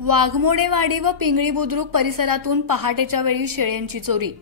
वाघमोडेवाडी व पिंगळी बुद्रुक परिसरातून पहाटेच्या वेळी शेळ्यांची चोरी।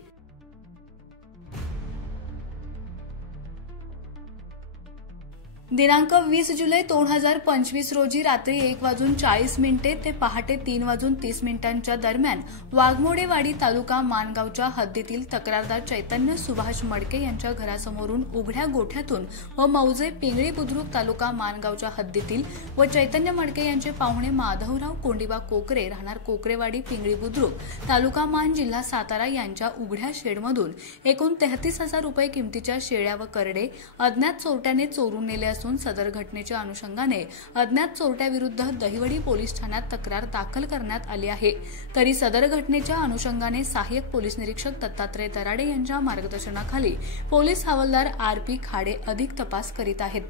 दिनांक 20 जुलै 2025 रोजी रात्री 1:40 ते पहाटे 3:30 दरम्यान वाघमोडेवाडी तालुका माणगावच्या हद्दीतील तक्रारदार चैतन्य सुभाष मडके यांच्या घरासमोरून उघड्या गोठ्यातून व मौजे पिंगळी बुद्रुक तालुका माणगावच्या हद्दीतील व चैतन्य मडके यांचे पाहुणे माधवराव कोंडिबा कोकरे राहणार कोकरेवाडी पिंगळी बुद्रुक तालुका मान जिल्हा सातारा यांच्या उघड्या शेडमधून एकूण 33,000 रुपये किमतीच्या शेळ्या व करडे अज्ञात चोरट्याने चोरून नेले असून सदर घटनेच्या अनुषंगाने अज्ञात चोरट्याविरुद्ध दहिवडी पोलीस ठाण्यात तक्रार दाखल करण्यात आली आहे। तरी सदर घटनेच्या अनुषंगाने सहाय्यक पोलीस निरीक्षक दत्तात्रय दराडे यांच्या मार्गदर्शनाखाली पोलीस हवालदार RP खाडे अधिक तपास करीत आहेत।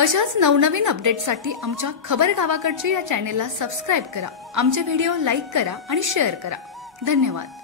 अशाच नवनवीन अपडेट्ससाठी आमच्या खबर गावाकडची या चॅनेलला सबस्क्राइब करा, आमचे व्हिडिओ लाईक करा आणि शेअर करा। धन्यवाद।